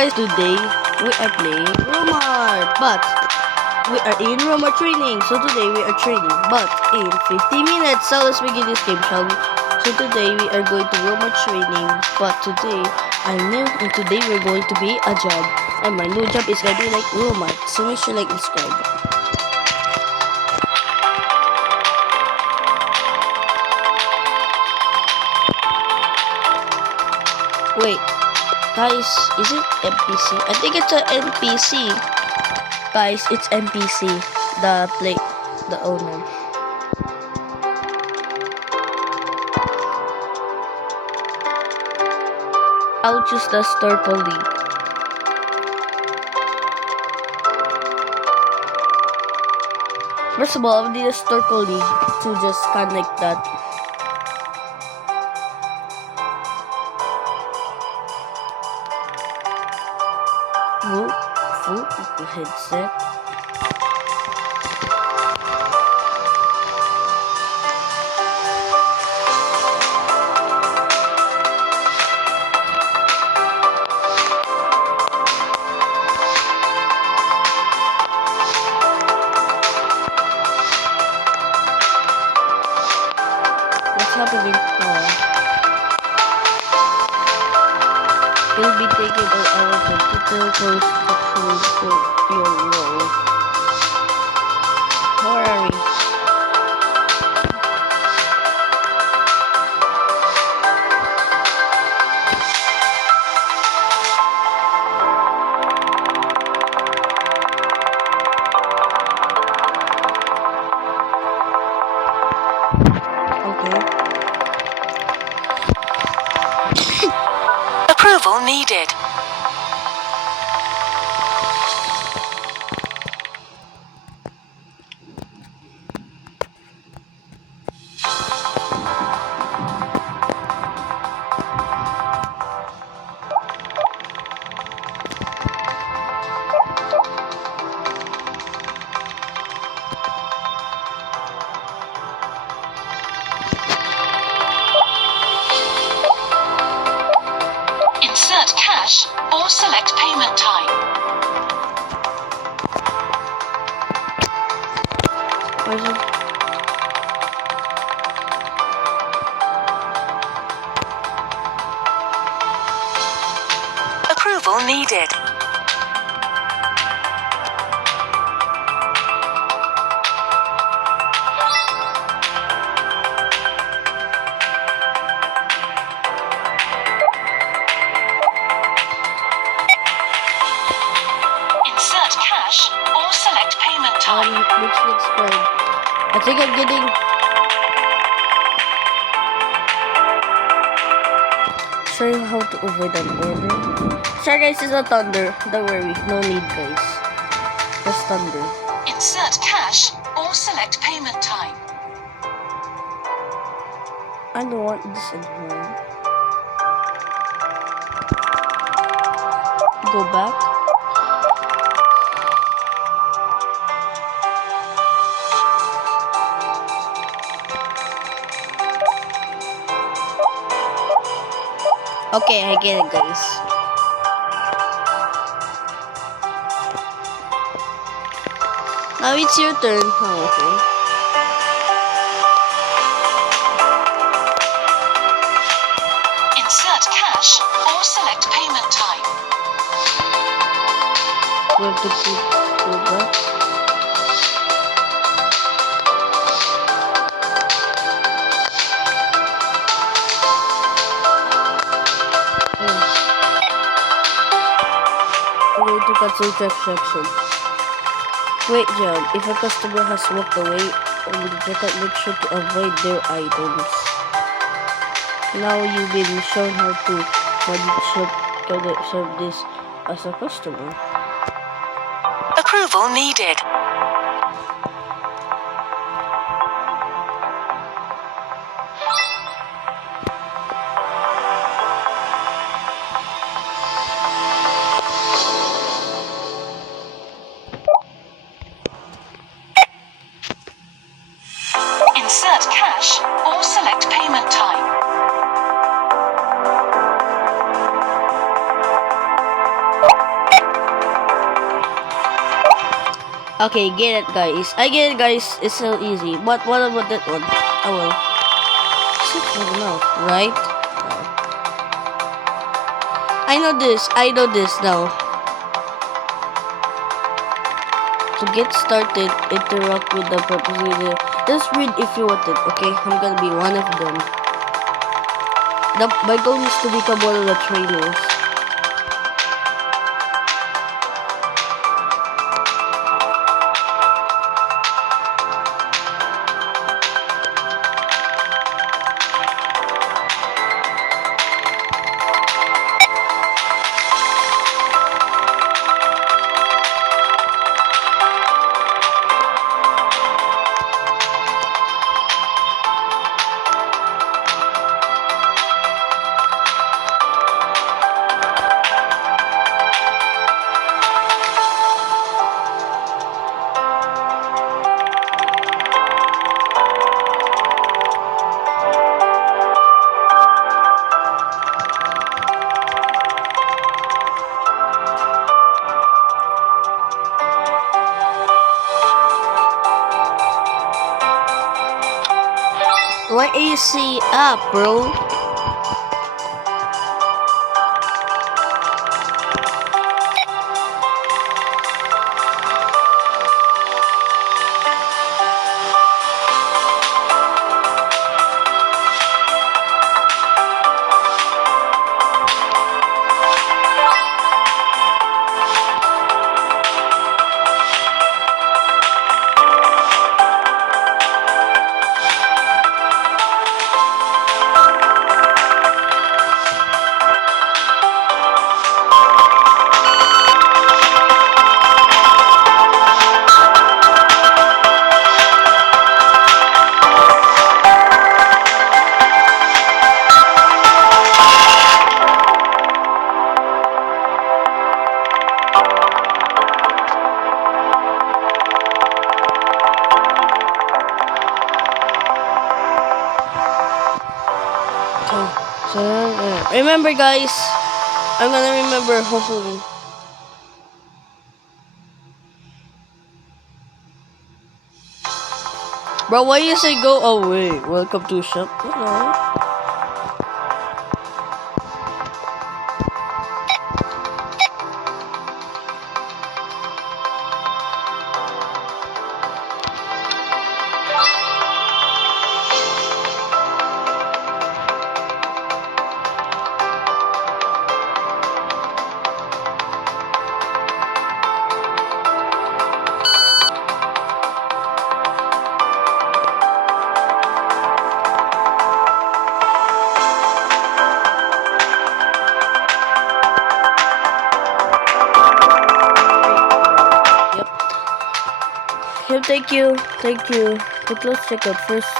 guys, today we are playing Romart, but we are in Romart training. So today we are training, but in 50 minutes. So let's begin this game, shall we? So today we are going to Romart training, but today I'm new and today we're going to be a job. And my new job is gonna be like Romart. So make sure like and subscribe. Wait, guys, is it NPC? I think it's an NPC. Guys, it's NPC. The owner. I'll choose the store colleague. First of all, I need a store colleague to just connect that. Full headset. What's happening now? You'll be taking an hour computer course to choose your role. Where are we? Approval needed. Insert cash or select payment type. Approval needed. Insert cash or select payment type. Which looks good. I think I'm getting. Show you how to avoid an order. Sorry guys, it's not thunder. Don't worry, no need guys. Just thunder. Insert cash or select payment type. I don't want this in here. Go back. Okay, I get it guys. Now it's your turn. Oh, okay. Insert cash or select payment type. We have to go back. I'm going to cancel transaction. Wait, John. If a customer has walked away on the checkout, make sure to avoid their items. Now you've been shown how to serve this as a customer. Approval needed. Insert cash or select payment type. Okay, get it, guys. I get it, guys. It's so easy. But what about that one? Oh well. Sit for the mouth, right? I know this. I know this now. To get started, interact with the purpose leader. Just read if you want it, okay? I'm gonna be one of them. My goal is to become one of the trainers. Why AC up, bro? Remember, guys. I'm gonna remember, hopefully. Bro, why you say go away? Welcome to shop. You know. Yep, thank you. To close checkout, first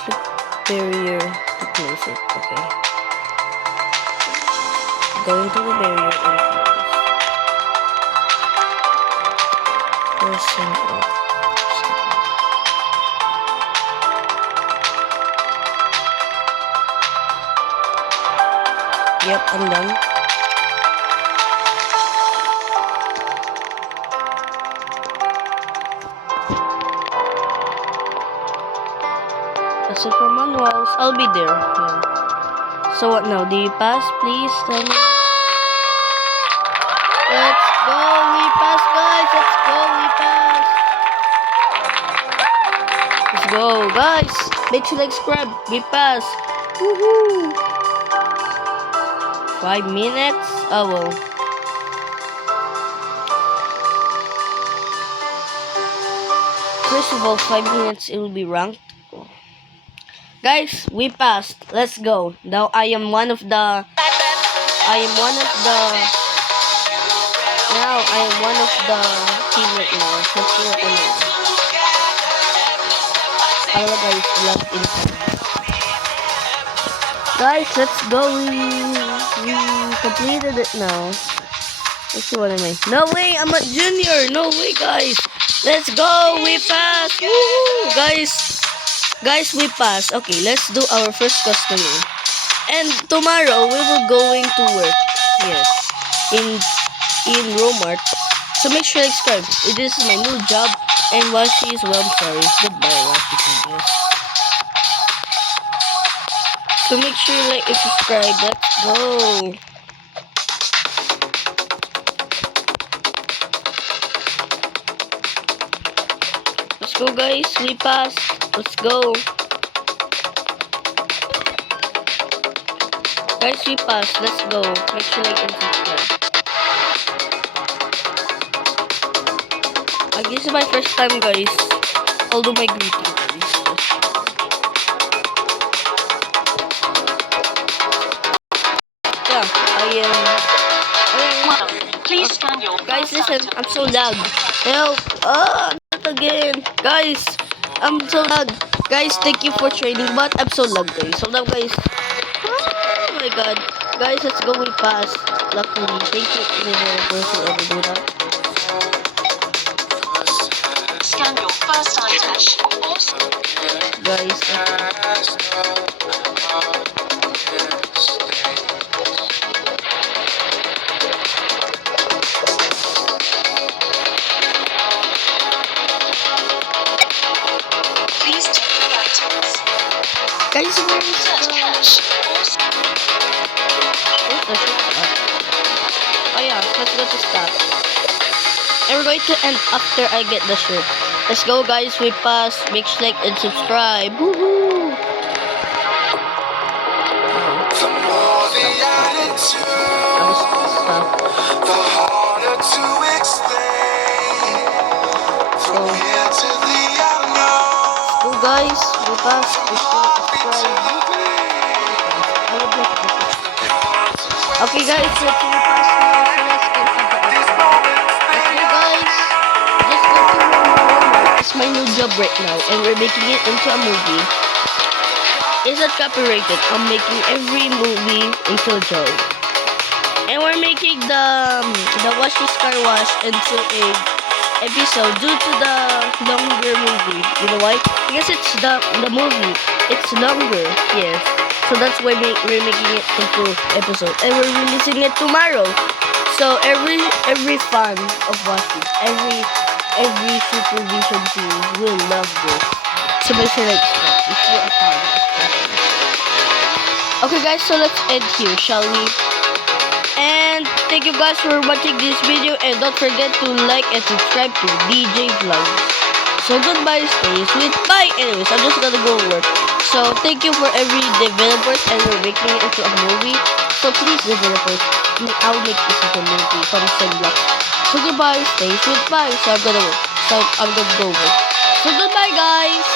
click barrier to close it. Okay. Go into the barrier and close. First sign up. Yep, I'm done. That's it for manuals. I'll be there. Yeah. So what now? Do you pass? Please tell me. Let's go. We pass, guys. Let's go. We pass. Let's go, guys. Make sure to like, subscribe. We pass. Woohoo. 5 minutes. Oh well. First of all, 5 minutes. It will be ranked. Guys, we passed. Let's go. Now I am one of the team right now. Let's see what I know. Hello guys, left in. Guys, let's go. We completed it now. Let's see what am I. No way, I'm a junior. No way, guys. Let's go. We passed. Woo! Guys, we passed. Okay, let's do our first customer. And tomorrow we will going to work. Yes, in Romart. So make sure to subscribe. This is my new job. And Washi is well, I'm sorry. Goodbye, Washi, I guess. So make sure you like and subscribe. Let's go. Let's go, guys. We passed. Let's go. Guys, we passed. Let's go. Make sure you like and subscribe. This is my first time, guys. I'll do my greeting, guys. Yeah, Please scan your guys, first listen, item. I'm so loud. Help! Not again. Guys, I'm so loud. Guys, thank you for training, but I'm so loud, guys. So now, guys. Oh my god. Guys, let's go way past. Luckily, thank you to the person who ever do that. Scan your first item. Also, Guys, please check your items. guys, where is Insert cash or where's the shortcut? Oh yeah, let's go to stop. And we're going to end after I get the shirt. Let's go, guys. We pass. Make sure like and subscribe. Woohoo! The more the attitude, Stuff. the harder to explain. From here to the unknown. Go, guys. We pass. Make sure like subscribe. I would like to subscribe. Okay, guys. Let's we pass now. So let's end at the These episode. moments Okay, guys. Just go to Walmart. It's my new job right now, and we're making it into a movie. It's not copyrighted. I'm making every movie into a job. And we're making the Wash This Car Wash into a episode due to the longer movie. You know why? Because it's the movie. It's longer. Yes. So that's why we're making it into episode. And we're releasing it tomorrow. So every fan of Wash This, every supervision team will love this. So make sure like subscribe if you're a fan of Wash This. Okay guys, so let's end here, shall we? And thank you guys for watching this video, and don't forget to like and subscribe to DJ Vlogs. So goodbye, stay sweet, bye. Anyways, I'm just gonna go work. So thank you for every developers, and we're making it into a movie. So please developers, I'll make this into a movie from Sunblock. So goodbye, stay sweet, bye. So I'm gonna work. So I'm gonna go work. So goodbye guys.